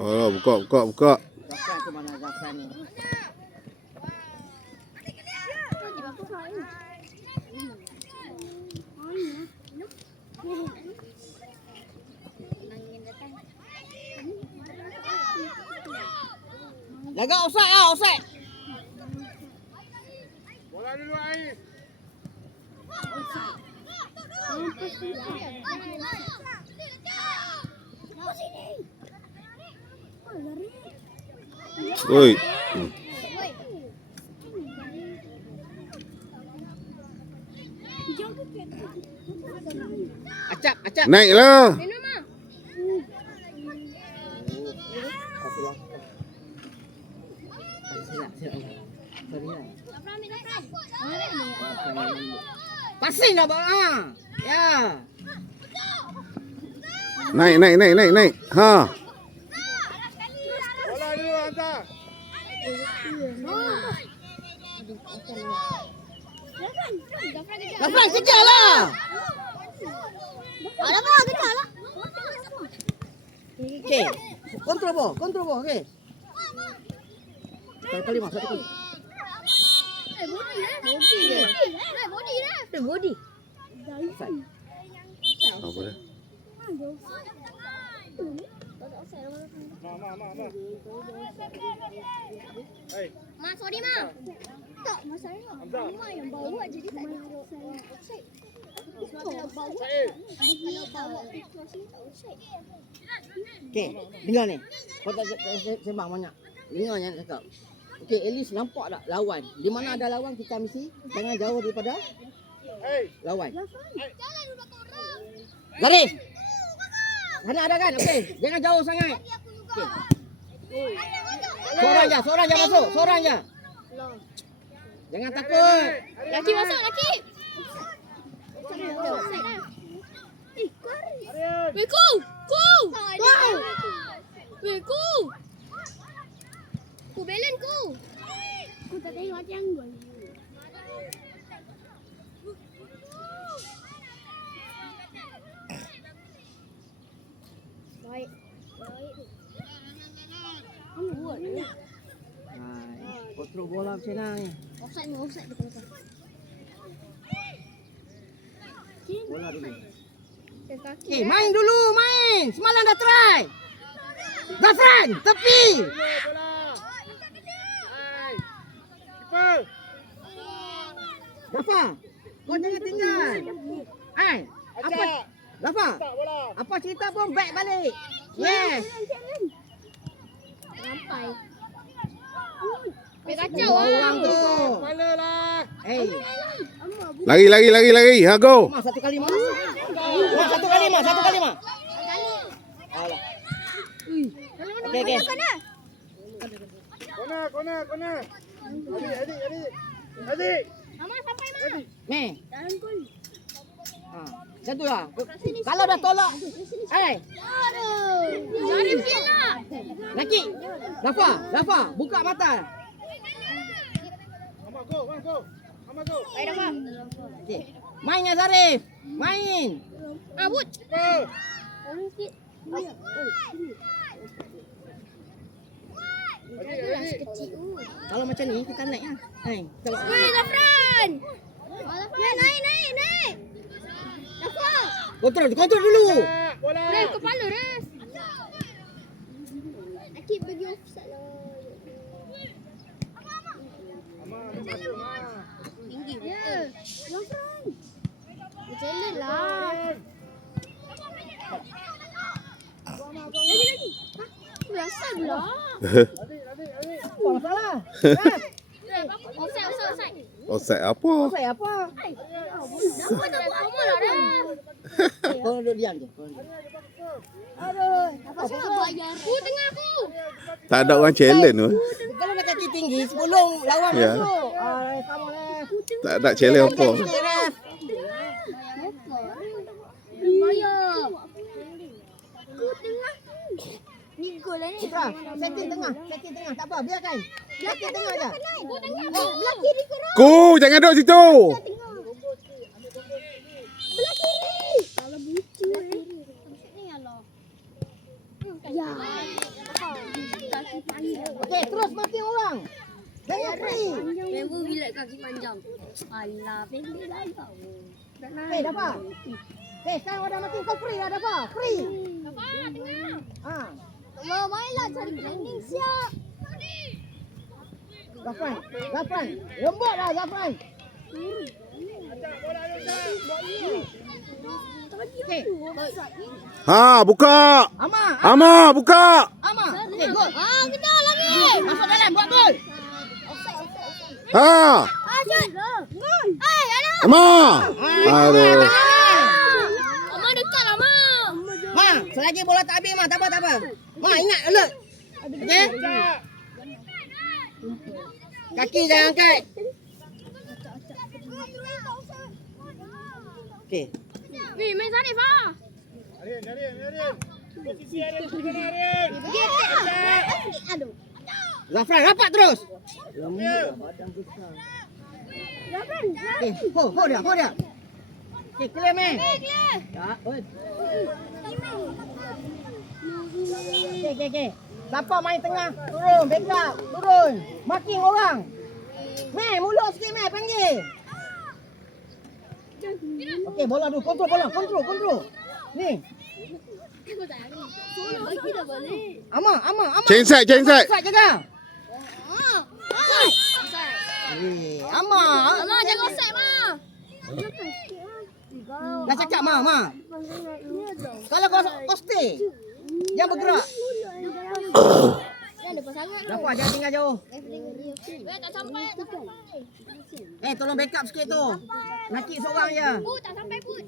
Oh, buka. Zafran tu mana Zafran ni? Jaga offside ah, offside. Bola dulu Ais. Oi. Acap, acap. Naiklah. Pasing dah bola. Ya. Naik. Ha. Bola dulu hantar. Zafran kejarlah. Alamak, kejar lah. Okey. Kontrol bola, okey. Satu kali mas, satu kali. Body. Apa dah? Ma. Hey, Ma, sorry Ma. Tak, masalahnya Ma yang bawa jadi tak ada offside. Sebab yang bawa kalau bawa crossing tak offside. Okey, dengar ni. Kau tak sembang banyak. Dengar yang cakap. Okey, at least nampak tak lawan. Di mana ada lawan kita mesti jangan jauh daripada lawan. Zarif. Sana ada kan? Okey, jangan jauh sangat. Okey. Seorang je masuk, seorang je. Jangan takut. Laki masuk, laki. Weh, go. Weh, go. Ku belen ku. Ku tak tengok macam gol. Baik. Kamu buat ni. Kontrol bola macam mana ni? Offside betul-betul. Bola dulu. Kaki. Okey, main dulu, main. Semalam dah try. Zafran, tepi. bola. Hai. Keeper. Rafa, kau jangan tinggal. Hai, apa? Acak. Rafa, Tak bola. apa cerita pun back balik. Yes. Sampai. Kacau Orang tu. Kepala lah. Hey, Lagi. Ha, go. mas satu kali mas. Mas satu kali mas. Alah. Okey. Kona. Adik. Mama sampai mana? Ni. Dalam gol. Ha, satu lah. Kalau dah tolak. Hai, Zarif dia nak. laki. Rafa, buka mata. Mama go. Baik dah, Pak. Okey. Main ya Zarif. Main. Abut. Keeper. Sikit. Adik. Kecil. Kalau macam ni kita naik ah. Naik. Kalau Weh, Zafran. Ya, naik. Zafran. kontrol dulu. Bola. Res, kepala, Res. Akib bagi offside lah. Tinggi ya. Zafran. Berjalan lah. Lagi. Biasa pula. Apa masalah? Offside. Offside apa? Saya apa? Kenapa tak buat apa lah, Res? Kau duduk diam je. Aduh, apa sih bayar? Ku tengah aku. Tak ada orang challenge tu. Kalau nak kaki tinggi sebelum lawan Ya. masuk. Kamu leh. Tak ada challenge apa. Ref. Bayar. Ku tengah. Ni gol lah ni. Putra, setting tengah. Setting tengah. Tak apa, biarkan. Setting tengah je. Belah kiri korang. Ku, jangan duduk situ. Belah kiri. Kalau bucu ni Allah. Ya. Okey, terus marking orang. Jangan free. Member bila kaki panjang. Alah, pendek lah kau. Okey, dapat. Okey, sekarang dah marking kau free dah dapat. Free. Dapat tengah. Ha. Mau mainlah cari training siap. Zafran. Zafran. Lembut dah Zafran. Okey. Ha, buka. Ama. Ama, buka. Ama. Okey, gol. Kita lagi. Masuk dalam buat gol. Ha. Shoot. Gol. Ada. Ama. Aduh. Mama dekat lah, Ma. Ma, selagi bola tak habis, Ma. Tak apa, tak apa. Ma, ingat alert. Okey? Kaki jangan angkat. Okey. Weh, main Zarif ah. Arian. Posisi Arian di sana, Arian. Aduh. Zafran, rapat terus. Ya. Okey, hold dia. Okey, clear, man. Tak, oi. Okey. Siapa main tengah? Turun, backup. Turun. Marking orang. Meh, mulut sikit, Meh. Panggil. Okey, bola dulu. Kontrol bola. Kontrol. Ni. Bagi dah balik. Ama. Change side. Side jaga. Offside. Ama. Ma, jaga offside, Ma. Dah cakap, Ma. Kalau kau stay. Jangan bergerak. Dah depan sangat. Dapat, jangan tinggal jauh. Weh, tak sampai. Tolong backup sikit tu. Nakik seorang je. Tak sampai pun.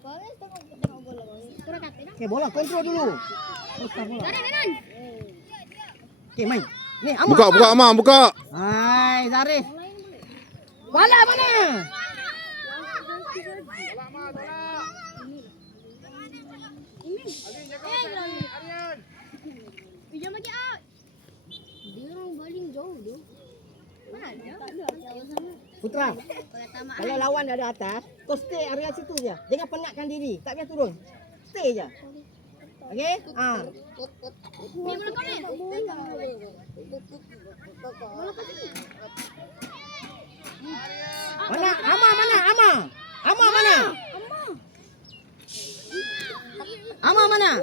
Kau ni tengok bola. Kurang kata dah. Okey, bola kontrol dulu. Teruskan bola. Kanan. Okey, main. Ni, Ama. Buka, Ama, buka. Hai, Zarif. Bola mana? Arian jaga sini, Arian. Pinjam bagi out. Dia orang bowling jauh tu. Mana ada? Tak ada. Putra, Kalau tamak. kalau lawan ada atas, kau stay area situ je. Jangan penatkan diri. Tak payah turun. Stay je. Okey? Ha. Ni bola kau ni. Mana? Ama mana? Ama mana? Ama mana?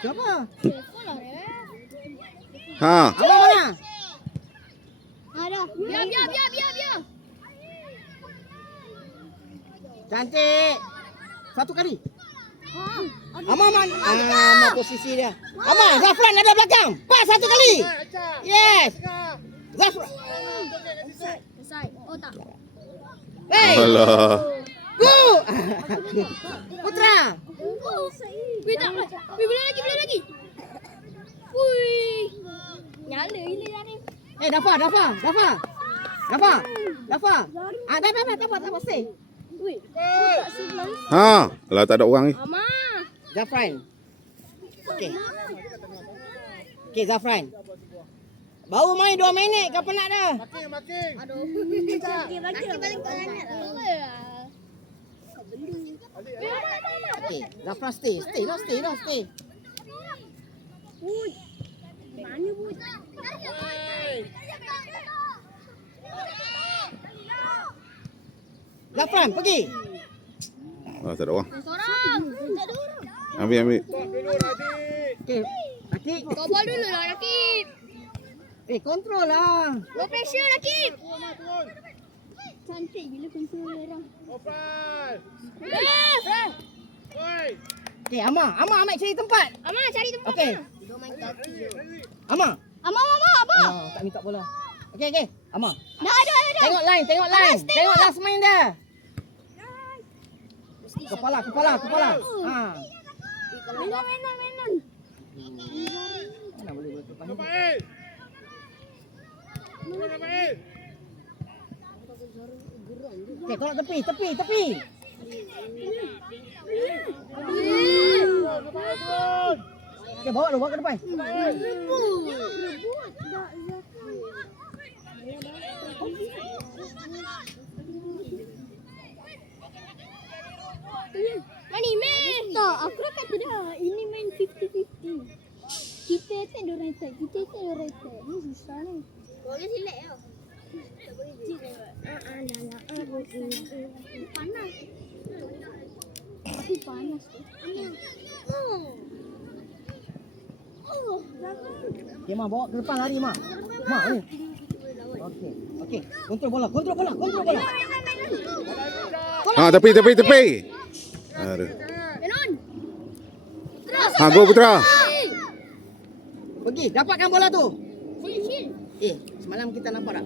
Siapa? Ha. Ama mana? Ada. Biar. Cantik. Satu kali. Ama mana? Ama posisi dia. Ama, Zafran ada belakang. Pas satu kali. Yes. Zafran. Offside. Oh tak. Hey. Alah. Go. Putra. Wih tak. Wih boleh lagi. Wih. Nyala ini dah ni. Dafa. Dafa. Stay. Wih. Ha. Alah, tak ada orang ni. Mama. Zafran. Okey, Zafran. Baru main 2 minit kau penat dah. Marking. Aduh. Bagi balik kau ingat lah. Okey, Zafran stay. Mana pun. Zafran, pergi. Oh, tak ada orang. Seorang. Tak ada orang. Ambil. Dulu adik. Okey. Rakib. Kau bol dulu lah Rakib. Kontrol lah. Low pressure Rakib. Turun. Cantik bila kontrol orang. Open. Oi. Okey, Ama ambil cari tempat. Ama cari tempat. Okey. Dia main kaki. Ama. Ama. Tak minta bola. Okey. Ama. Dah ada. Tengok line. Tengok last main dia. Kepala. Ha. Mainan. Mana boleh lepas ni. Baik. Baik. Okey, tolak tepi. Okey, bawa ke depan. Mani main. Tak, aku dah kata dah. Ini main 50-50. Kita attack, diorang attack. Kita attack, diorang attack. Ni susah ni. Boleh silap tau. Tak boleh je. Panas. Tapi panas tu. Okey, Ma, bawa ke depan lari, Ma. Ma, ni. Okey. Okey, kontrol bola. Ha, tepi. Aduh. Benon. Ha, go Putra. Pergi, dapatkan bola tu. Chill. Semalam kita nampak tak?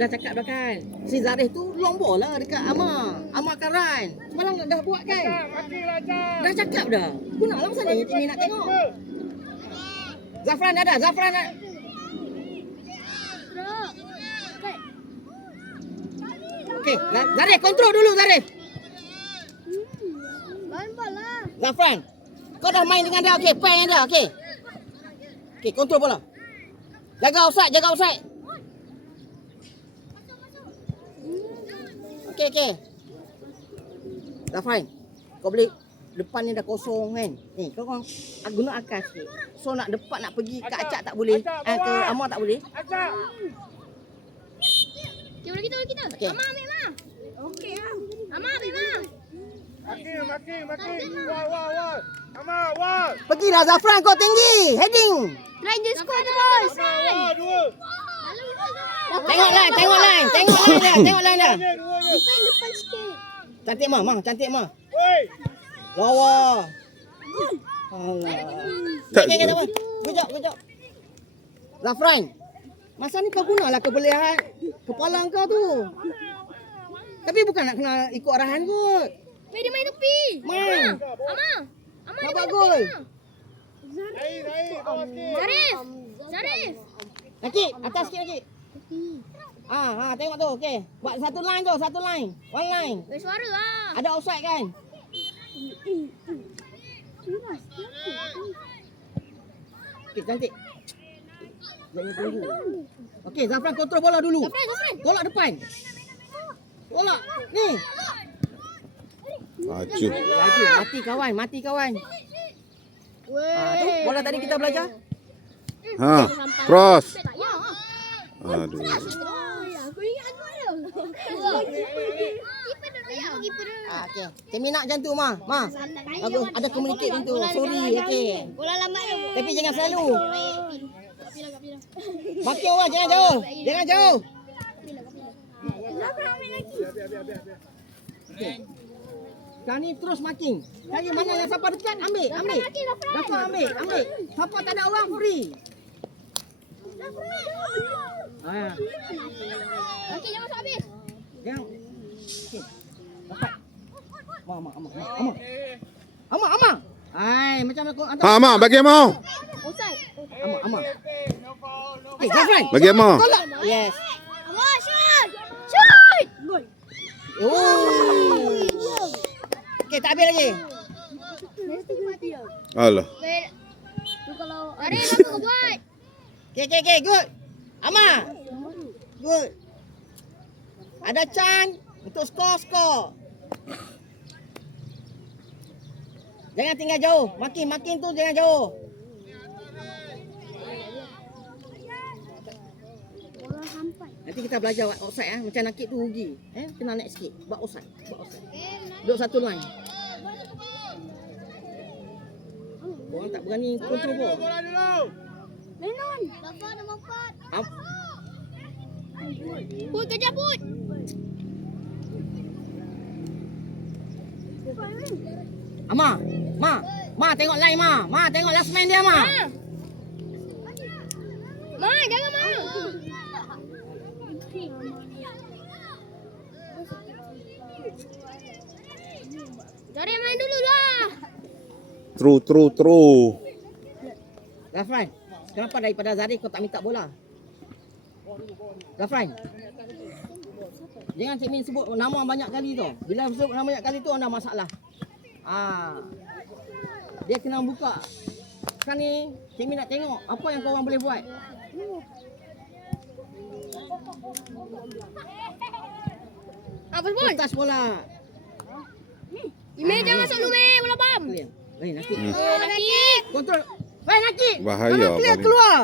Dah cakap dah kan. Si Zarif tu long bola dekat Amar. Amar akan run. Semalam dah buat kan? Dah cakap dah. Gunalah masa ni Timi nak tengok. Zafran ada. Okey, Zarif kontrol dulu Zarif. Lain bola. Zafran, kau dah main dengan dia. Okey, pen yang dia. Okey. Okey, kontrol bola. Jaga offside. Okey. Zafran, kau boleh depan ni dah kosong kan. Ni, kau guna akal sikit. So nak pergi ke Acak tak boleh. Ke Amar tak boleh. Bola kita. Okey. Amar ambil Ma. Okey ah. Amar ambil Ma. Makin. Wah. Amar. Pergilah Zafran, kau tinggi. Heading. Try the score terus. Wah, 2. Tengok line dia. Depan sikit. Cantik Ma, cantik Ma. Woi. Lawa. Alah. Okey, tak apa. Good job. Zafran, masa ni kau gunalah kebolehan kepala kau tu. Tapi bukan nak kena ikut arahan kot. Dia main tepi. Main. Amar Nak buat gol. Zarif. Lagi, atas sikit lagi. Tengok tu. Okey. Buat satu line tu, One line. Bersuara lah. Ada offside kan? Okey, cantik. Jangan tunggu. Okey, Zafran kontrol bola dulu. Zafran. Bola depan. Bola. Ni. Maju. Laju. Mati kawan. Tu bola tadi kita belajar. Ha, cross. Tak ya. Aduh. Aku ingat aku ada. Keeper dulu. Okey. Kami nak macam tu, Ma. Bagus. Ada communicate macam tu. Sorry, okey. Bola lambat tu. Tapi jangan selalu. Kapila. Makin orang, jangan jauh. Zafran ambil lagi. Sekarang ni terus makin. Cari mana yang siapa dekat, ambil. Zafran ambil. Siapa tak ada orang, free. Okey, jangan masuk habis. Yang. Okey. Dapat. Amar. Hai, macam aku hantar. Ha, Amar, bagi Amar. Offside. Amar. Okey, Zafran. Bagi Amar. Tolak. Yes. Amar, shoot. Gol. Oh. Okey, tak habis lagi. Mesti mati ya. Alah. Tu kalau Arif aku buat. Okey, good. Amar. Good. Ada chance untuk skor. Jangan tinggal jauh. Makin tu jangan jauh. Bola sampai. Nanti kita belajar buat offside macam nakik tu rugi. Kena naik sikit. Buat offside. Duduk satu line. Orang tak berani kontrol pun. Bola dulu. Benon. Bapak ada mampat. Am- Put kerja put. Amar. Ma, tengok line Ma. Ma, tengok last man dia Ma. Ma, jangan Ma. Cari main dulu lah. True. Zafran, kenapa daripada Zarif kau tak minta bola? Zafran. Jangan Cik Min sebut nama banyak kali tu. Bila sebut nama banyak kali tu anda masalah. Dia kena buka. Sekarang ni, Cik Min nak tengok apa yang korang boleh buat. Apa pun? Putas bola. Ime jangan masuk dulu, Mei. Bola bam. Nakik. Nakik. Kontrol. Nakik. Bahaya Kalau clear paling. keluar.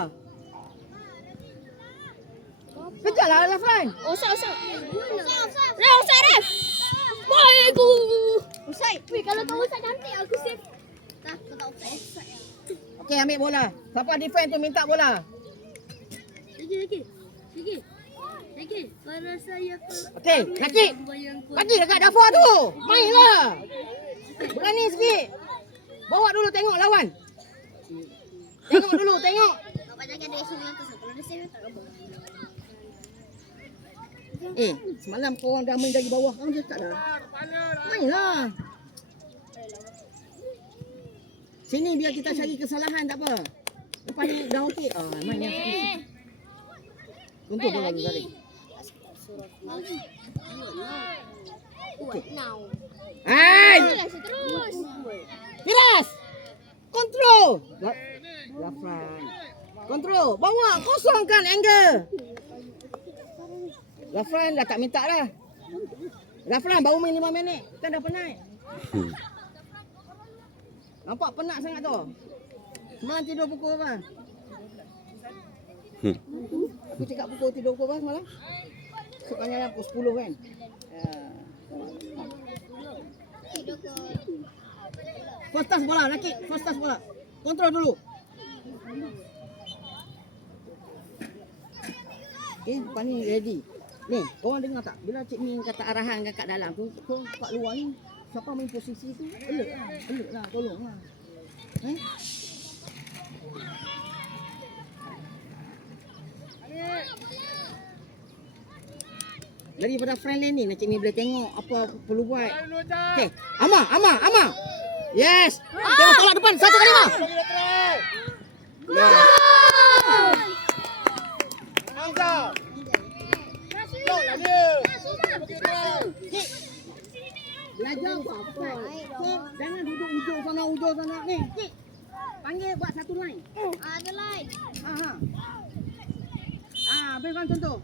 Kejarlah last line. Offside. Offside, ref. Boy, aku. Offside. Weh, kalau tahu offside cantik aku save. Tak, kau tak offside. Okey, ambil bola. Siapa defend tu minta bola. Lagi. Para saya ke. Okey, Nakik. Nakik dekat daftar tu. Mainlah. Berani sikit. Bawa dulu tengok lawan. Tengok dulu. Bapak jaga dia sini atas. Kalau dia save tak apa. Semalam korang dah main dari bawah. Korang cakap dah. Mainlah. Sini biar kita cari kesalahan tak apa. Lepas ni dah okey. Main yang sikit. Untuk bola dulu tadi. Now. Hai! Terus. Firas! Kontrol! Lafran. Kontrol. Bawa. Kosongkan angle. Lafran dah tak minta dah. Lafran baru main 5 minit. Kan dah penat. Nampak penat sangat tu. Semalam tidur pukul berapa? Aku cakap pukul tidur pukul berapa semalam? Sepanjang pukul 10 kan? First touch bola, Nakik. First touch bola. Kontrol dulu. Lepas ni ready. Ni, korang dengar tak? Bila Cik Min kata arahan kat dalam tu, kat luar ni, siapa main posisi tu, alert lah, tolong lah. Daripada friendly ni, Cik Min boleh tengok apa perlu buat. Okey, Ama. Yes. Tengok tolak depan, 1 kali mah. Belajar apa? Jangan duduk ujung sana. Ni, Cik. Panggil buat satu line. Ada line. Berikan contoh.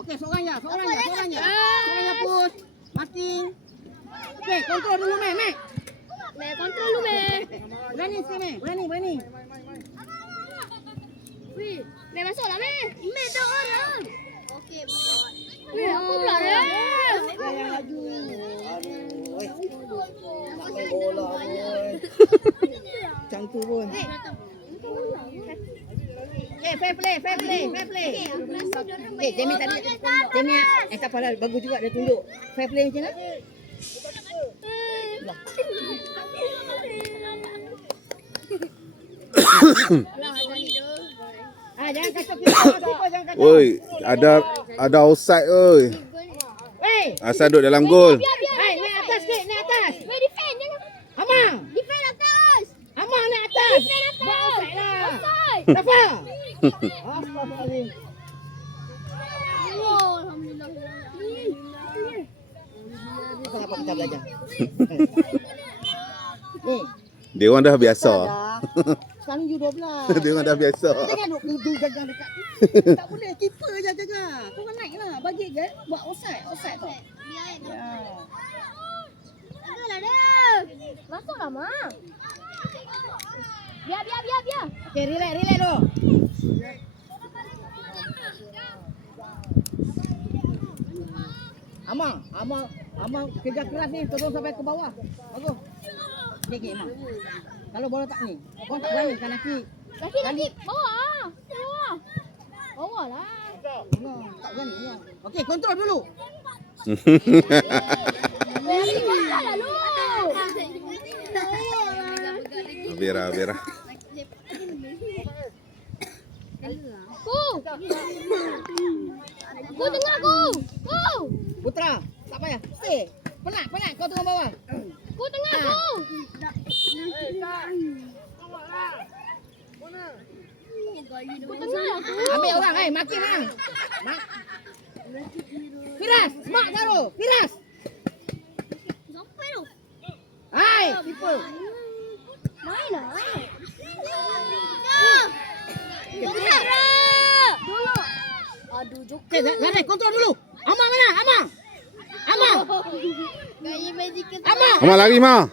Okey, seorang je. Seorang je push. Marking. Okey, kontrol dulu, Mek. Mei kontrol lu, Mei. Berani sikit, Mek. Berani. Weh, Mei masuklah, Mei. Mei tak orang. Okey, buat. Weh, aku pula dah. Yang laju. Nak main bola pun. Macam tu pun. Fair play. Jamie tadi. Jamie, tak apalah. Bagus juga dia tunduk. Fair play macam mana? Jangan kacau kita. Woi, ada offside oi. Weh, Asal duduk dalam gol. naik atas sikit, naik atas. Weh, defend jangan. Amang, Defend atas. Amang naik atas. Defend atas. Buat offside lah. Offside. Kenapa? Astagfirullahaladzim. Oh, alhamdulillah. Kenapa kita belajar? Ni, Dia orang dah biasa. sekarang you 12. Dia orang dah biasa. Jangan duduk jaga dekat. Tak boleh, keeper je jaga. Kau kan naik lah. Bagi je, buat offside tu. Ya. Adalah dah. Masuklah, Mak. Biar. Okey, relax tu. Amang kerja keras ni terus sampai ke bawah. Bagus. Okey, Amang. Kalau bola tak ni, kau tak berani kan Nakik. Laki. Bawa lah. Tak berani ya. Okey, kontrol dulu. Bawa lu. Bera. Ku tengah ku. Putra, tak payah. Stay. Penat kau tengah bawah. Ku tengah ku. Ku tengah lah ku. Ambil orang, makin orang. Firas, mak taruh. Firas. Sampai tu. Hai, people. Main lah. Dulu. Aduh, Joker. Okey, Zarif, kontrol dulu. Amang mana? Amang. Gaya magical. Amang. Amal lari mah.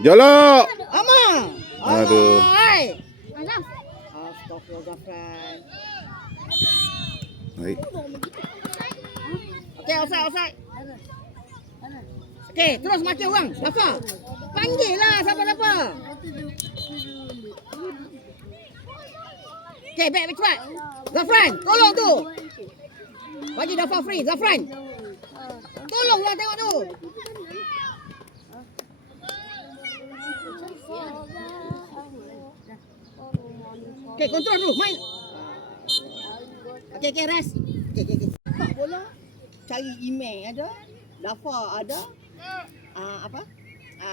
Jolok. Amang. Aduh. Hai. Alam. Astagfirullah Zafran. Baik. Okey, offside. Okey, terus mati orang. Dafa. Panggil lah siapa-siapa. Okey, back cepat. Zafran, tolong tu. Bagi Dafa free, Zafran. Tolonglah tengok tu. Okey, kontrol dulu, main. Okey, rest. Okey. Pak bola. Cari email ada. Dafa ada.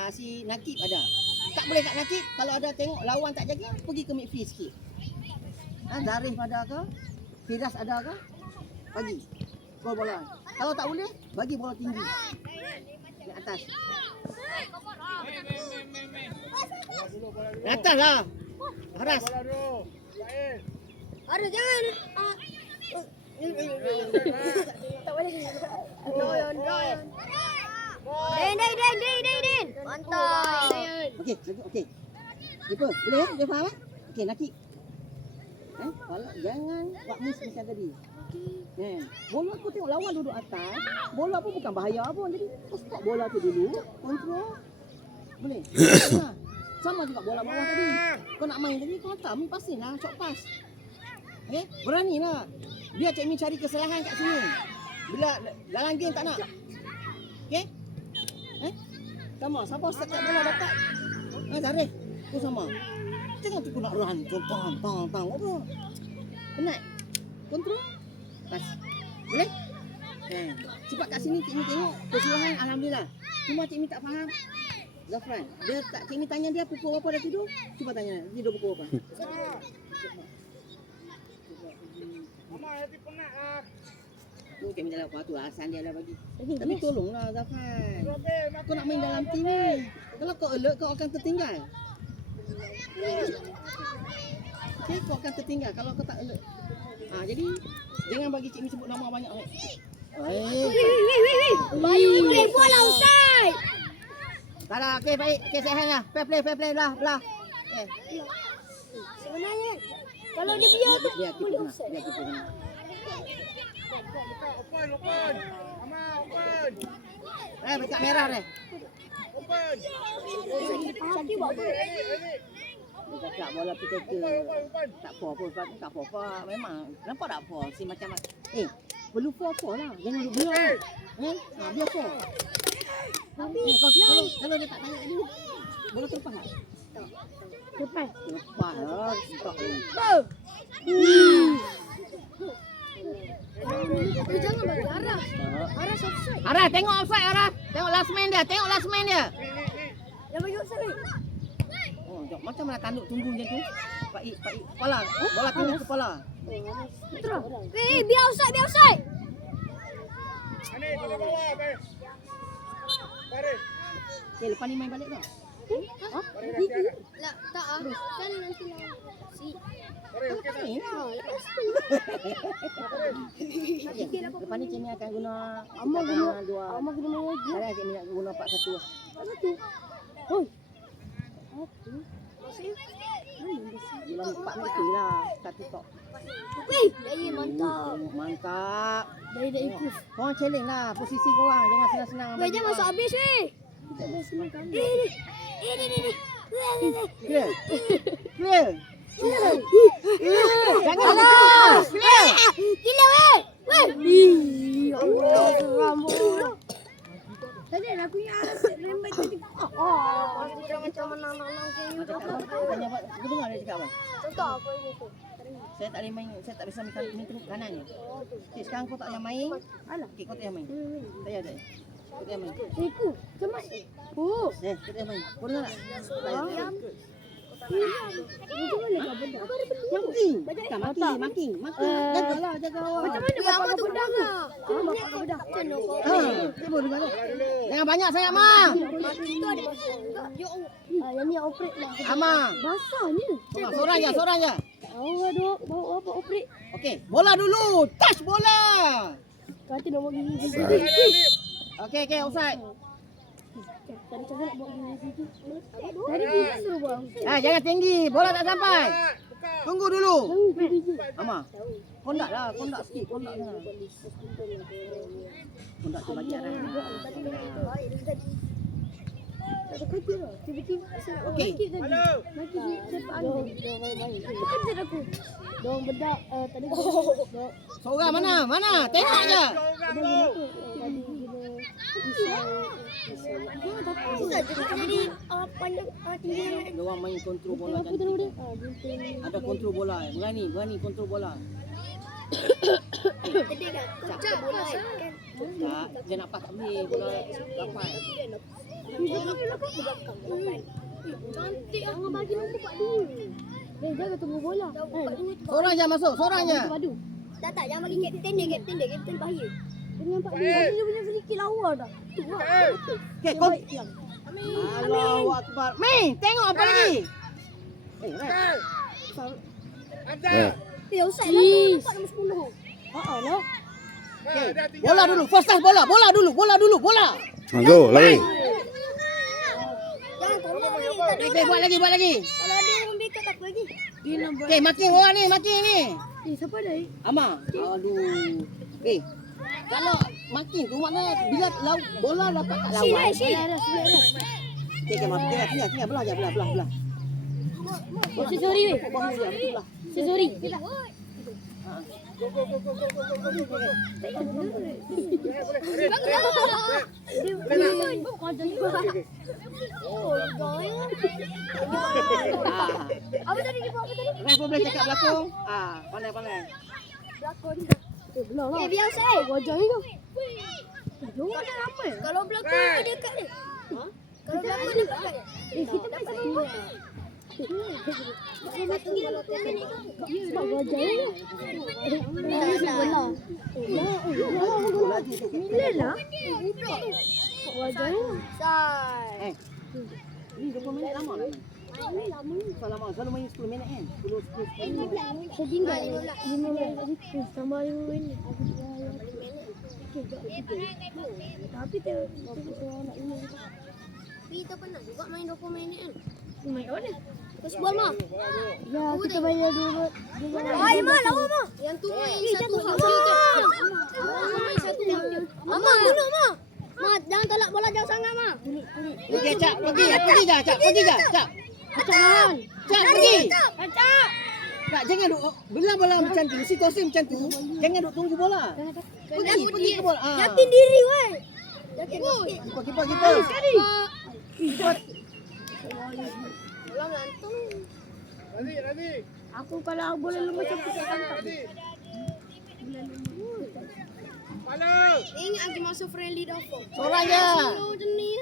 Si Nakib ada. Tak boleh kat Nakib. Kalau ada tengok lawan tak jaga, pergi ke midfield sikit. Zarif ada ke? Firas ada ke? Bagi. Gol bola. Kalau tak boleh, bagi bola tinggi. Di atas. Di atas lah. Haras. Bola dulu. Baik. Ada jangan. Tak boleh. Doyan. Den. Mantap. Okey. Keeper, boleh ya? Dia faham eh? Okey, Nakib. Kalau jangan buat miss macam tadi. Bola tu tengok lawan duduk atas. Bola pun bukan bahaya pun. Jadi kau stop bola tu dulu. Kontrol. Boleh? Sama juga bola bawah tadi. Kau nak main tadi, kau hantar. Main passing lah. Short pass. Beranilah. Biar Cik Min cari kesalahan kat sini. Bila dalam game tak nak. Okey? Sama. Siapa start kat bola dapat. Zarif. Tu sama. Jangan tu nak run. Tang. Apa? Penat. Kontrol. Pas. Boleh? Cepat kat sini Cik Min tengok keseluruhan alhamdulillah. Cuma Cik Min tak faham. Zafran, dia tak Cik Min tanya dia pukul berapa dah tidur? Cuba tanya, tidur pukul berapa? Amal hati penat lah. Tu Cik Min dalam tu alasan dia dah bagi. Tapi tolonglah Zafran. Robin, Kau nak main dalam tim ni. Kalau kau alert kau akan tertinggal. Okey, kau akan tertinggal kalau kau tak alert. Jadi jangan bagi Cik Min sebut nama banyak. Bayu play bola offside. Tak ada, okey baik. Okey sehat lah. Fair play lah. Sebenarnya kalau dia biar tu Biar boleh kita offside. biar kita kena. Open. Amal, open. Berkat merah dah. Open. Sakit buat apa? Elik. Dia cakap bola kita ke. Open. Tak for tak for. Memang nampak tak for. Si macam perlu for lah. Jangan duduk biar. Biar for. Tapi kalau dia tak tanya tadi, bola terlepas tak? Lepas. Terlepas lah. Jangan bagi Aras. Aras offside. Aras, tengok offside Aras. Tengok last man dia. Dia bagi offside. Jom, macam mana tanduk tunggu macam tu? Pak I, kepala. Bola tengok kepala. Terus. Biar offside. Ani, pada bawah, baik. Baris. Okay, lepas ni main balik tau. Baris dah siap. Lah, tak ah. Kan nanti lawan. Si. Baris, okey tak? Lepas tu. Lepas ni Cik Min akan guna Amal guna dua. Amal guna mana lagi? Sekarang Cik Min nak guna 4-1. Satu. Oi. Satu. Masih. Dalam 4 meter lah. Satu tok. Wih, daya mantap. Mantap. Daya ikut. Korang challenge lah posisi korang. Jangan senang-senang. Weh, jangan masuk habis weh. Kita dah senang kali. Ni. Clear. Jangan Alah. clear. Gila weh. Weh. Allah, rambut. Tadi aku punya rembat tadi. Macam menang-menang kayak Tanya apa? Kau dengar dia cakap apa? Contoh apa ini tu? Saya tak boleh main, saya tak bisa main tengok kanan ni. Okay, sekarang kau tak payah main. Alah. Okay, kau tak payah main. Tak payah tak? Kau tak payah main. Iku. Cemas. Oh. Kau tak payah main. Kau dengar tak? Tak payah. Maki. Jagalah, jaga awak. Macam mana bapak tu pedang lah? Macam mana bapak pedang? Tiba dengar. Jangan banyak sangat, Mak. Yang ni operate lah. Amak. Basahnya. Seorang je. Awak duk bawa apa operate? Okey, bola dulu. Touch bola. Kata nak bawa gigi. Okey, offside. Tadi cakap nak bawa gigi. Tadi gigi suruh buang. Jangan tinggi. Bola tak sampai. Tunggu dulu. Gigi. Amak. Kondak sikit. Kondak tu bagian lah. Tak ada kerja lah. Tiba-tiba Okey. Maki sepak angin. Tekan je aku. Dorang bedak tak ada gigi. Seorang mana? Tengok je. Jadi panjang tinggi. Diorang main kontrol bola cantik. Ada kontrol bola. Berani kontrol bola. Kecak bola kan. Tak, dia nak pas boleh bola lapan. Cantik jangan bagi nombor Pak Du. Jangan tunggu bola. Seorang je masuk, seorang je. Tak, jangan bagi kapten dia. Kapten bahaya. Dengan Pak Du, dia punya sedikit lawa dah. Tu lah. Okey, kau. Allahu Akbar. Main, tengok apa lagi? Offside lah. Nampak nombor 10. lah. Okey, bola dulu. First touch bola. Bola dulu. Go, lari. Jangan tolong ni. Okey, buat lagi. Kalau ada orang backup tak apa lagi. Okey, makin orang ni, ni. Siapa dah? Ama. Aduh. Kalau makin tu maknanya bila bola dapat kat lawan. Sini. Okey, maaf. Tengah. Belah. Sorry weh. Sorry. Apa tadi dia buat apa tadi? Ref boleh cakap belakang. Pandai. Belakang. Biasa wajah tu. Jangan ramai. Kalau belakang dia dekat dia. Kalau belakang dekat. Kita tak tahu. Sebab wajah ni. Bila lah. Wajah ni. Ni 20 minit lama lah. Selalu main 10 minit kan? 10. Setinggal 5 minit tambah 5 minit. Tapi tu nak ini. Kita pernah juga main 20 minit kan? Main mana? Terus bola mah. Ya, kita bayar dulu. Ai mah, lawa mah. Yang tu main satu hak juga. Main satu hak. Mama, dulu mah. Mat, jangan tolak bola jauh sangat mah. Okey, Cak, pergi je, Cak. Jangan. Cak, pergi. Acak. Tak, jangan duk bila bola macam tu, situasi macam tu, jangan duk tunggu bola. Pergi ke bola. Yakin diri weh. Yakin. Kiper. Sekali. Bola melantung. Nanti. Aku kalau bola lemas aku tak tangkap. Ingat lagi masa friendly dah kau. Seorang je. Macam ni.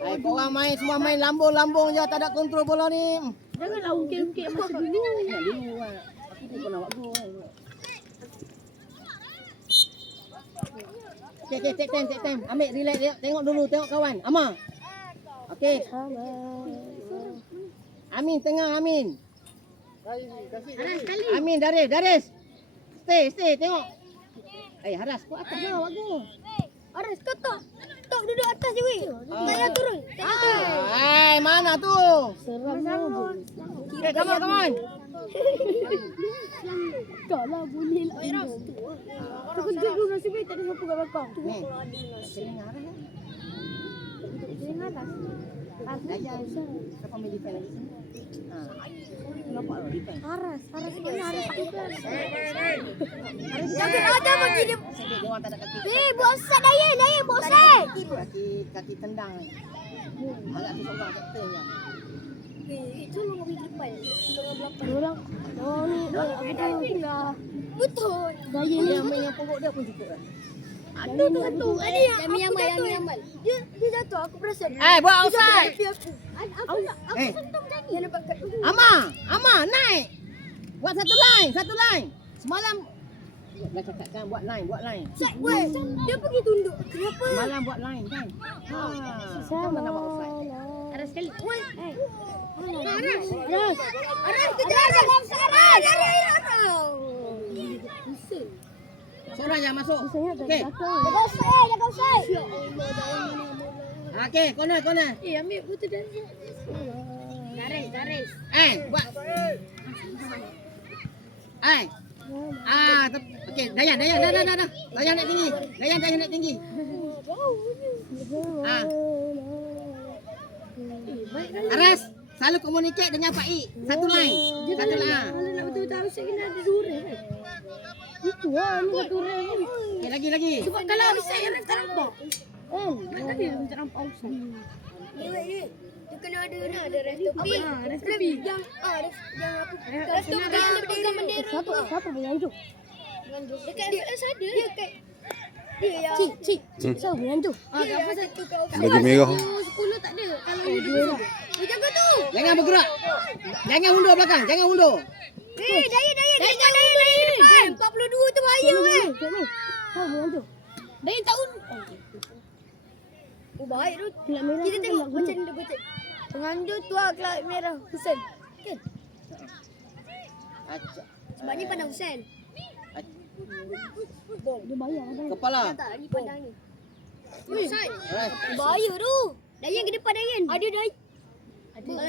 Korang semua main lambung-lambung je, tak ada kontrol bola ni. Janganlah ungkit-ungkit masa dulu. Dulu kan. Aku pun pernah buat gol. Okey, take time. Ambil relax dia. Tengok dulu, tengok kawan. Ama. Okey. Amin tengah, Amin. Amin, Daris. Stay, tengok. Haras, kau atas lah, bagus. Aras, kau tak duduk atas je weh. Saya turun. Mana tu? Seram je. Come on. Tak lah, boleh lah. Terkejut dulu nasib baik tak ada siapa kat belakang. Tengah atas. Siapa main defend lagi sini? Nampak tak defend? Aras mana Aras tu kan. Jangan ada bagi dia. Dia orang tak ada kaki. Buat set Dayan, buat set. Kaki tendang ni. Agak tu seorang kapten je. Itu lu pergi depan. Orang ni apa tu dah. Betul. Dayan Dia main yang pokok dia pun cukup lah. Ada tu satu. Ada yang Yamal. Dia jatuh aku perasan. Buat outside. Eh. Ama, naik. Buat satu line. Semalam dah cakap kan buat line. Weh, dia pergi tunduk. Kenapa? Semalam buat line kan. Sama nak buat offside. Ada sekali. Weh. Aras, kejar Aras. Seorang yang masuk. Okey. Jaga offside. Okey, corner. Ambil betul dah. Garis. Buat. Okey, Dayan. Dayan naik tinggi. Aras, selalu communicate dengan Pak I. Satu line. Kalau nak betul-betul harus kena ada duri kan. Itu lah, ni satu orang ni. Okey, lagi. Sebab kalau offside yang tak nampak. Tadi dia tak nampak offside. Dia kena ada rest tepi. Rest tepi. Yang rest tepi yang dia pegang bendera. Siapa menyanjuk? Dekat FS ada. Dia kat Cik. Siapa menyanjuk? Apa satu kat offside. Baju merah. 10 tak ada. Kalau you duduk situ. You jaga tu. Jangan bergerak. Jangan undur belakang. Daya. Depan. 42 tu bahaya weh. Siapa menyanjuk? Daya tak undur. Oh baik tu. Kita tengok macam dia betul. Penganjur tuah kelab merah Husain. Kan? Sebab ni pandang Husain. Dia bayar ada. Kepala. Tak ni pandang ni. Husain. Bahaya tu. Dayan ke depan Dayan. Ada Dayan. Kalau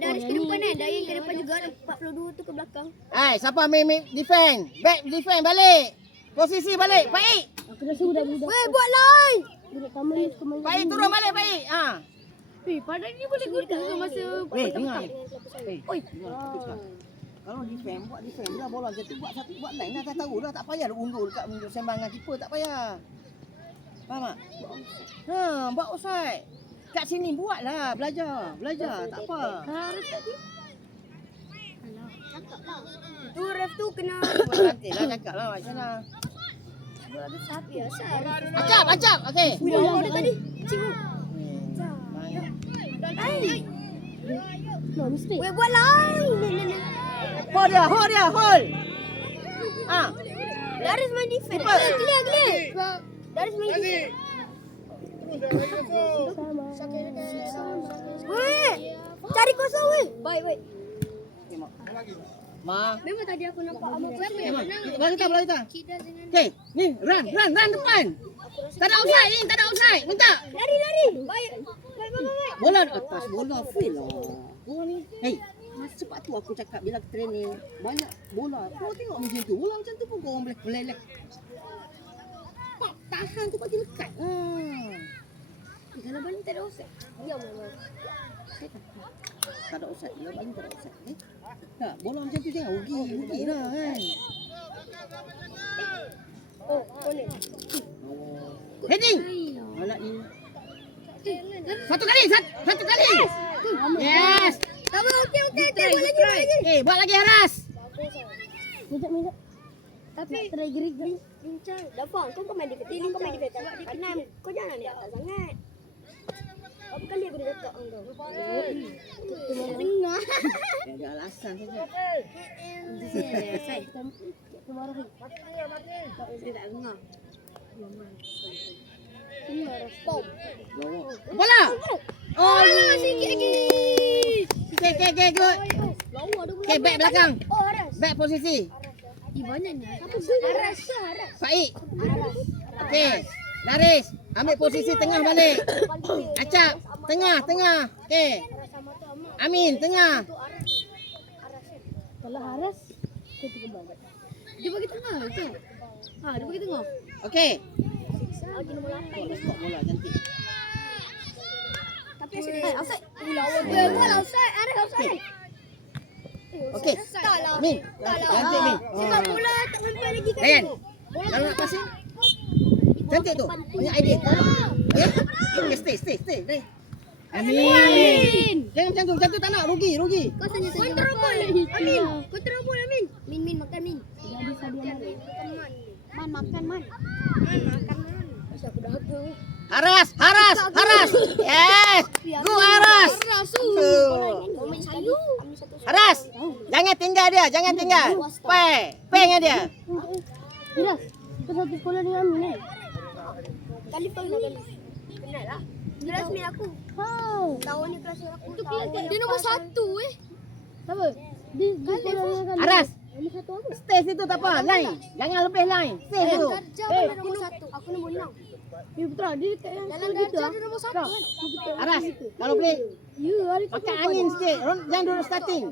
Daris ke depan kan. Dayan ke depan juga. 42 tu ke belakang. Siapa main defend? Back defend balik. Posisi balik. Baik. Aku dah suruh dah. Weh buat line. Baik turun balik baik. Padang ni boleh guna ke masa Dengar ni. Dengar. Kalau defend, buat defend dah bola jatuh buat line dah tahu dah, tak payah undur dekat sembangan keeper, tak payah. Faham tak? Buat offside. Kat sini buatlah, belajar, tak apa. Harus tadi. Alah, cakaplah. Tu ref tu kena Nantilah cakaplah macam mana. buat ada sapi asal. Acap. Okey. Dia tadi. Cikgu. No mistake. Weh buat line. Hold dia. Daris main defense. Clear. Daris main defense. Weh, cari kosong weh. Baik. Ma. Memang tadi aku nampak Ahmad siapa yang menang. Bola kita. Okey, ni run depan. Tak ada offside. Minta. Lari. Baik. Bola atas, bola fail lah. Bola ni. Hey, sebab tu aku cakap bila training banyak bola. Kau tengok macam tu. Bola macam tu pun kau orang boleh melelek. Tahan tu bagi lekat. Kalau balik tak ada offside. Diam lah. Tak ada offside. Bila balik tak ada offside. Tak, bola macam tu jangan rugi lah kan. Oh, boleh. Heading. Anak ni. Satu kali. Yes. Tak apa, okey. Buat lagi. Buat lagi Aras. Minta. Tapi try gerik. Bincang. Dah kau main defense. Kau main defense. Kanan. Kau jangan di atas sangat. Berapa kali aku dah cakap kau? Tengah. Ada alasan saja. Saya tak dengar. Bola. Oh, sikit lagi. Okay, good. Okay, back belakang. Oh, Aras. Back posisi. Banyaknya. Aras. Baik. Okay. Daris, ambil posisi tengah balik. Acap, tengah. Okay. Amin, tengah. Kalau Aras, dia bagi tengah tu. Dia bagi tengah. Okay. Lagi nombor 8. Stop bola cantik. Tapi offside. Bola offside. Aras offside. Okay. Min. Cantik Min. Sebab bola tak sampai lagi kat Dayan. situ. Kalau nak passing. Cantik tu. Banyak idea. Okay, stay. Amin. Jangan macam tu tak nak rugi. Kau tanya saja. Kontra bola Amin. Min makan Min. Makan Man. Masih aku dah haga. Haras. Yes. Go Haras. tinggal dia. Jangan tinggal. Pai dengan dia. Jelas. Kita satu sekolah dengan Amin kan? Kali pernah kali. Kenal lah. Kelasmate aku. Tahun ni kelasmate aku. Itu kelas dia nombor 1 Siapa? Dia sekolah dengan kali. Aras. Nombor 1 apa? Stay situ tak apa. Lain. Jangan lebih lain. Stay situ. Darjah nombor 1. Aku nombor 6. Putra, dia dekat yang dalam darjah dia nombor 1 kan? Aras. Kalau boleh Ya, hari tu. makan angin sikit. Jangan duduk starting.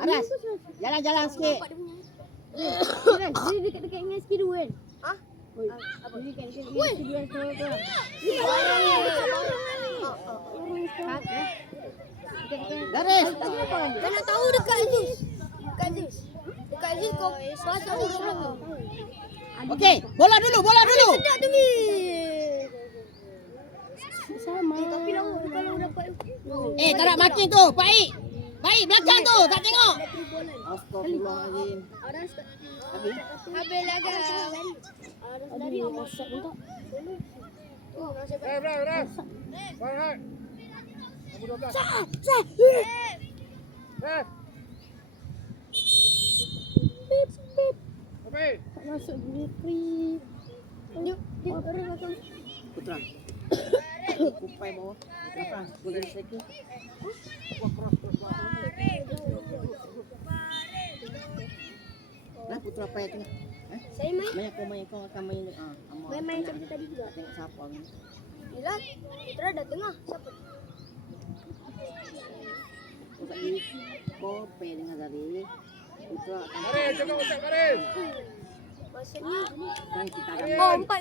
Aras. Jalan-jalan sikit. Dia dekat-dekat dengan SK2 kan? Hah? Apa? Dia dekat-dekat dengan SK2 sekolah tu lah. Garis. Kau nak tahu dekat Aziz? Dekat Aziz? Dekat Aziz kau pasal tu seorang tu. Okey, bola dulu. Sedap tu ni. Sama. Tapi lawa kalau dapat. Tak nak makin tu. Baik belakang tu. Tak tengok. Astagfirullahaladzim. Habis lagi. Dari masak pun tak. Beras. Farhat. Nombor 12. Beras. Okey. Tak masuk delivery. Dia orang macam Putra. Kupai bawah. Putra. Boleh cycle. Nah, Putra payah tengok. saya main. Kau akan main. Main macam tadi juga. Tengok siapa ni. Yelah, Putra dah tengah. Siapa? Kau tak boleh. Kau payah dengan Zari. Putra akan. Baris, jaga Ustaz Baris. Maksudnya Kan kita akan. empat.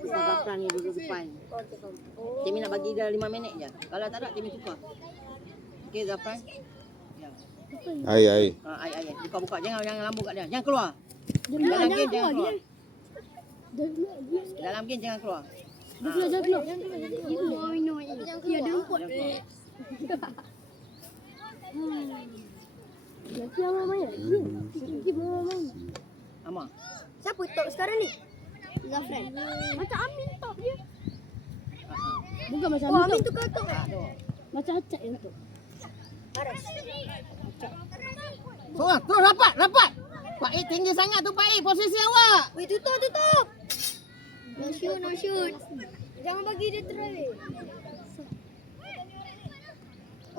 Putra Zafran ni duduk depan. Timi nak bagi dia 5 minit je. Kalau tak ada, Timi tukar. Okey, Zafran. Ya. Air. Air. Buka. Jangan lambuk kat dia. Jangan keluar. Dalam game jangan keluar. Dalam game jangan keluar. Dia keluar. Minum air. Ya, dia lumput. Nanti Amar main. Main. Amar. Siapa top sekarang ni? Zafran. Macam Amin top dia. Bukan macam Amin. Amin tukar top. Macam Acak yang top. Aras. Seorang. Terus rapat. Pak E tinggi sangat tu Pak E. Posisi awak. Weh, tutup. No shoot. Jangan bagi dia try.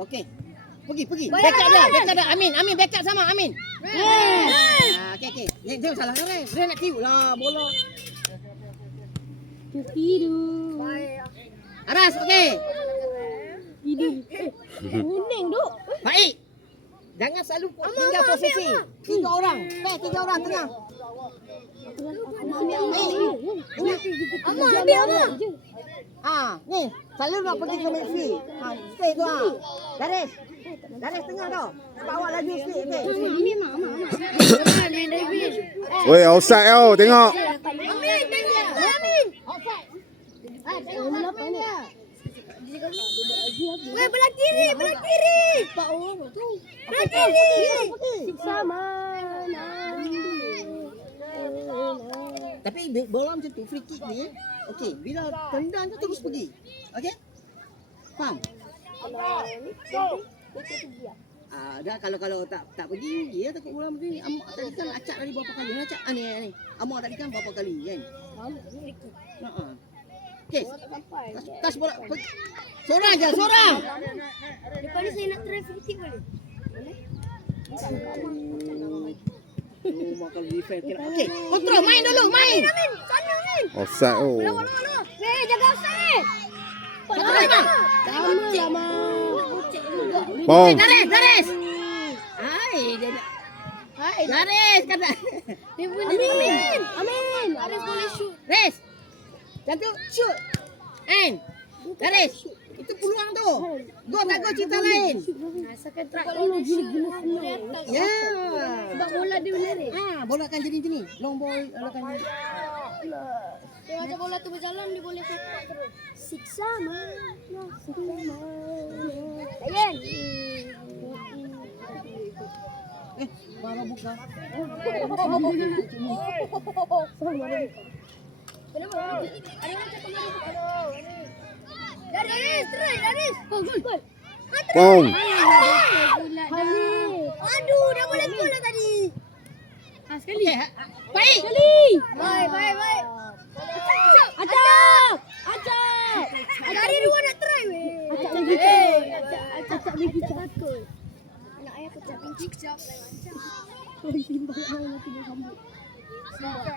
Okey. Pergi. Backup dia. Amin backup sama Amin. Okey. Jangan salah kan. Dia nak tiup lah bola. Tidur. Aras, okey. Tidur. Kuning duk. Baik. Jangan selalu tinggal posisi. 3 orang. 3 orang tengah. Amar. Ni. Selalu nak pergi ke midfield. Stay tu Garis tengah tau. Bawa laju sikit. Okey. Weh, offside tau. Tengok. Amin, tengok. Amin. Offside. Weh, belah kiri. Belah kiri. Sama. Tapi bola macam tu, free kick ni. Okey, bila tendang tu terus pergi. Okey? Faham? Dah kalau tak pergi, dia takut bola macam ni. Amak tadi kan acak tadi berapa kali? Acak ni. Amak tadi kan berapa kali kan? Okey. Tas bola. Seorang je. Lepas ni saya nak try free kick boleh? Makan defend kira. Okey, kontrol main dulu, main. Sana Amin. Offside tu. Weh, jaga offside. Sama. Bom. Garis. Garis kata. Dia boleh. Amin. Aras boleh shoot. Garis. Jangan shoot. Garis. Itu peluang tu. Gol tak gol cerita lain. Asalkan track kalau shoot. Ya. Sebab bola dia berlari. Bola akan jadi macam ni. Long ball akan jadi. Dia macam bola tu berjalan, dia boleh sepak terus. Siksa mana? Layan. Baru buka. Kenapa? Ada orang cakap baru buka. Garis, try Garis. Gol. Bom. Habis. Aduh, dah boleh gol dah tadi. Okey, baik. Baik. Acap. Dari dua nak try weh. Acap bagi takut. Anak ayah kecap cicap.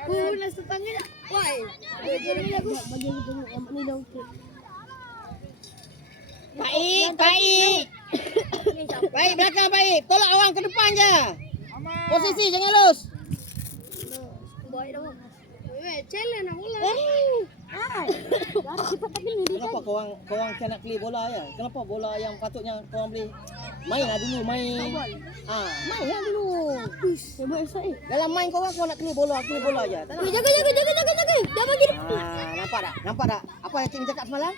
Nak setangnya tak? Why? Bagi aku tengok yang ni dah okey. Baik. Baik, belakang baik. Tolak orang ke depan je. Posisi jangan lus. Baik dah. Weh, challenge nak bola. Cepat tapi ni dia. Kenapa korang nak play bola ya? Kenapa bola yang patutnya korang boleh mainlah dulu main. Mainlah dulu. Sebab esok Dalam main korang nak play bola je. Tak nak. Jaga. Dah bagi dia. Nampak tak? Apa yang Cik cakap semalam?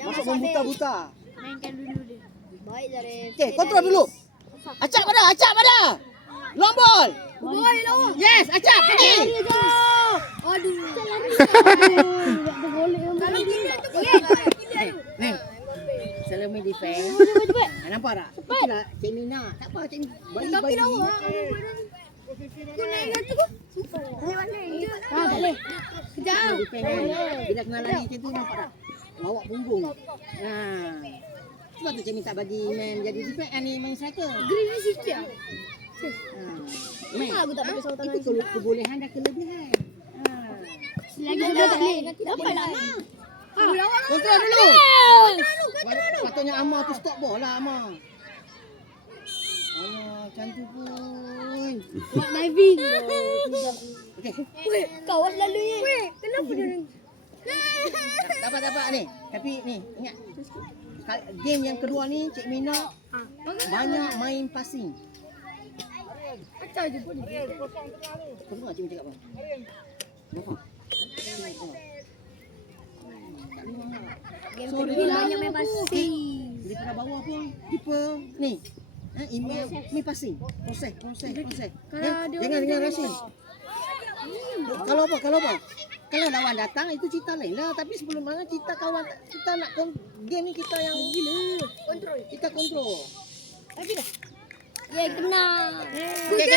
Masuk membuta-buta. Mainkan dulu dia. Baik Zare. Okey, kontrol dulu. Acap pada. Long ball. Baik lah. Yes, acap pergi. Aduh. Kalau gila tu Ni. Selama defense. Nampak tak? Okey lah, Cik Mina. Tak apa, Cik Mina. tapi Bagi. lawa. Aku nak ingat tu. Tak boleh. Kejap. Defense kan. Bila kena lari macam tu nampak tak? Lawak punggung. Sebab tu Cik minta bagi main jadi defense ni main striker. Green ni sikit. Main. Aku tak pakai sautan. Itu kebolehan dan kelebihan. Selagi dia tak boleh. Dapat lah. Kontrol dulu. Patutnya Amar tu stop ball lah Amar. Cantik pun. Buat diving. Okey. Weh, kawas lalu ni. Weh, kenapa dia ni? Dapat ni. Tapi ni ingat. Game yang kedua ni Cik Mina banyak main passing. Acah je pun. Kau dengar Cik Mina cakap apa? Nampak? Game kedua banyak main passing. Daripada bawah pun keeper ni. Email ni passing. Proses. Jangan rushing. Kalau apa? Kalau lawan datang itu cerita lain lah. Tapi sebelum mana kita kawan kita nak game ni kita yang gila. Kontrol. Kita kontrol. Lagi dah. Ya, kena. Okay,